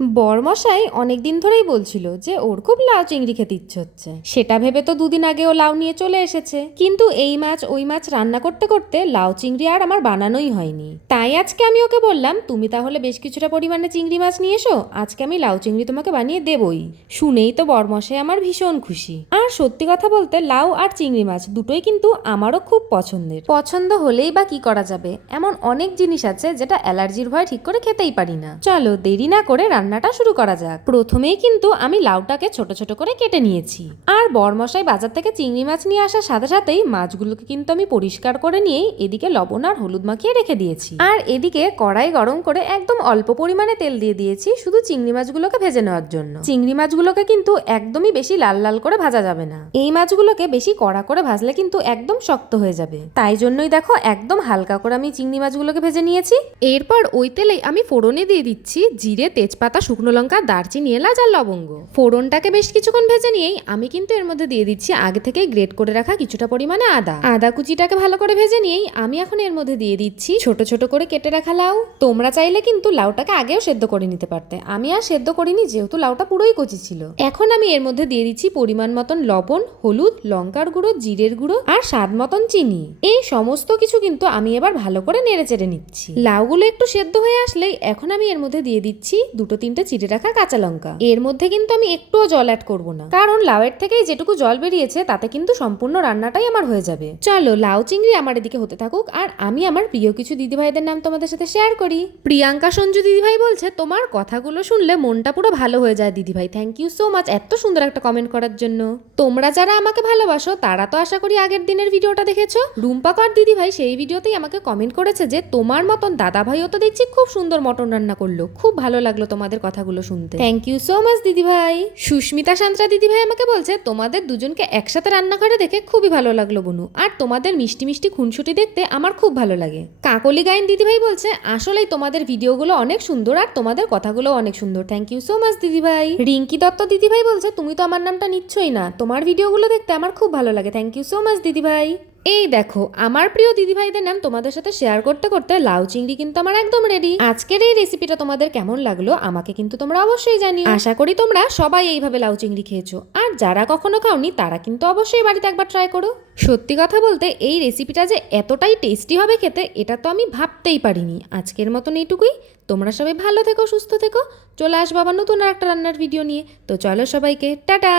বরমশাই অনেকদিন ধরেই বলছিল যে ওর খুব লাউ চিংড়ি খেতে ইচ্ছে হচ্ছে। সেটা ভেবে তো দুদিন আগে ও লাউ নিয়ে চলে এসেছে, কিন্তু এই মাছ ওই মাছ রান্না করতে করতে লাউ চিংড়ি আর আমার বানানোই হয়নি। তাই আজকে আমি ওকে বললাম, তুমি তাহলে বেশ কিছুটা পরিমাণে চিংড়ি মাছ নিয়ে এসো, আজকে আমি লাউ চিংড়ি তোমাকে বানিয়ে দেবই। শুনেই তো বরমশাই আমার ভীষণ খুশি। আর সত্যি কথা বলতে লাউ আর চিংড়ি মাছ দুটোই কিন্তু আমারও খুব পছন্দের। পছন্দ হলেই বা কি করা যাবে, এমন অনেক জিনিস আছে যেটা অ্যালার্জির ভয় ঠিক করে খেতেই পারি না। চলো দেরি না করে রান্নাটা শুরু করা যাক। প্রথমেই কিন্তু আমি লাউটাকে ছোট ছোট করে কেটে নিয়েছি। আর বরমশাই বাজার থেকে চিংড়ি মাছ নিয়ে আসার সাথে সাথেই মাছগুলোকে কিন্তু আমি পরিষ্কার করে নিয়েই এদিকে লবণ আর হলুদ মাখিয়ে রেখে দিয়েছি। আর এদিকে কড়াই গরম করে একদম অল্প পরিমাণে তেল দিয়ে দিয়েছি শুধু চিংড়ি মাছগুলোকে ভেজে নেওয়ার জন্য। চিংড়ি মাছগুলোকে কিন্তু একদমই বেশি লাল লাল করে ভাজা যাবে না, এই মাছগুলোকে বেশি কড়া করে ভাজলে কিন্তু একদম শক্ত হয়ে যাবে। তাই জন্যই দেখো একদম হালকা করে আমি চিংড়ি মাছগুলোকে ভেজে নিয়েছি। এরপর ওই তেলেই আমি ফোড়নে দিয়ে দিচ্ছি জিরে, তেজপাতা, শুকনো লঙ্কা, দারচিনি, এলাচ আর লবঙ্গ। ফোড়নটাকে বেশ কিছুক্ষণ ভেজে নিয়েই আমি কিন্তু এর মধ্যে দিয়ে দিচ্ছি আগে থেকে গ্রেট করে রাখা কিছুটা পরিমাণে আদা কুচিটাকে ভালো করে ভেজে নিয়েই আমি এখন এর মধ্যে দিয়ে দিচ্ছি ছোট ছোট করে কেটে রাখা লাউ। তোমরা চাইলে কিন্তু লাউটাকে আগেও সেদ্ধ করে নিতে পারতে, আমি আর সেদ্ধ করিনি যেহেতু লাউটা পুরোই কচি ছিল। এখন আমি এর মধ্যে দিয়ে দিচ্ছি পরিমাণ মতন লবণ, হলুদ, লঙ্কার গুঁড়ো, জিরের গুঁড়ো আর স্বাদ মতন চিনি। এই সমস্ত কিছু কিন্তু আমি এবার ভালো করে নেড়ে চেড়ে নিচ্ছি। লাউগুলো একটু সেদ্ধ হয়ে আসলেই এখন আমি এর মধ্যে দিয়ে দিচ্ছি দুটো তিনটে চিড়ে রাখা কাঁচা লঙ্কা। এর মধ্যে কিন্তু আমি একটুও জল অ্যাড করব না, কারণ লাউয়ের থেকেই যেটুকু জল বেরিয়েছে তাতে কিন্তু সম্পূর্ণ রান্নাটাই আমার হয়ে যাবে। চলো লাউ চিংড়ি আমার এদিকে হতে থাকুক, আর আমি আমার প্রিয় কিছু দিদিভাইদের নাম তোমাদের সাথে শেয়ার করি। প্রিয়াঙ্কা সঞ্জু দিদিভাই বলছে, তোমার কথাগুলো শুনলে মনটা পুরো ভালো হয়ে যায় দিদিভাই, থ্যাংক ইউ সো মাচ এত সুন্দর একটা কমেন্ট করার জন্য। তোমরা যারা আমাকে ভালোবাসো তারা তো আশা করি আগের দিনের ভিডিওটা দেখেছো। রুম্পাকর দিদিভাই সেই ভিডিওতেই আমাকে কমেন্ট করেছে যে তোমার মতন দাদা ভাইও তো দেখছি খুব সুন্দর মটন রান্না করলো, খুব ভালো লাগলো তোমাদের কথাগুলো শুনতে, থ্যাংক ইউ সো মাচ দিদিভাই। সুস্মিতা সান্ত্রা দিদিভাই আমাকে বলছে, তোমাদের দুজনকে একসাথে রান্নাঘরে দেখে খুবই ভালো লাগলো বনু, আর তোমাদের মিষ্টি মিষ্টি খুনসুটি দেখতে আমার খুব ভালো লাগে। কাকলি গাইন দিদিভাই বলছে, আসলেই তোমাদের ভিডিওগুলো অনেক সুন্দর আর তোমাদের কথাগুলো অনেক সুন্দর, থ্যাংক ইউ সো মাচ দিদিভাই। রিঙ্কি দত্ত দিদিভাই বলছে, তুমি তো আমার নামটা নিচ্ছই না, তোমার ভিডিওগুলো দেখতে আমার খুব ভালো লাগে, থ্যাংক ইউ সো মাচ দিদিভাই। এই দেখো আমার প্রিয় দিদিভাইদের নাম তোমাদের সাথে শেয়ার করতে করতে লাউ চিংড়ি কিন্তু আমার একদম রেডি। আজকের এই রেসিপিটা তোমাদের কেমন লাগলো আমাকে কিন্তু তোমরা অবশ্যই জানিও। আশা করি তোমরা সবাই এইভাবে লাউ চিংড়ি খেয়েছো, আর যারা কখনো খাওনি তারা কিন্তু অবশ্যই বাড়িতে একবার ট্রাই করো। সত্যি কথা বলতে এই রেসিপিটা যে এতটাই টেস্টি হবে খেতে, এটা তো আমি ভাবতেই পারিনি। আজকের মতন এইটুকুই, তোমরা সবাই ভালো থেকো, সুস্থ থেকো। চলে আসবো আবার নতুন আর একটা রান্নার ভিডিও নিয়ে। তো চলো সবাইকে টাটা।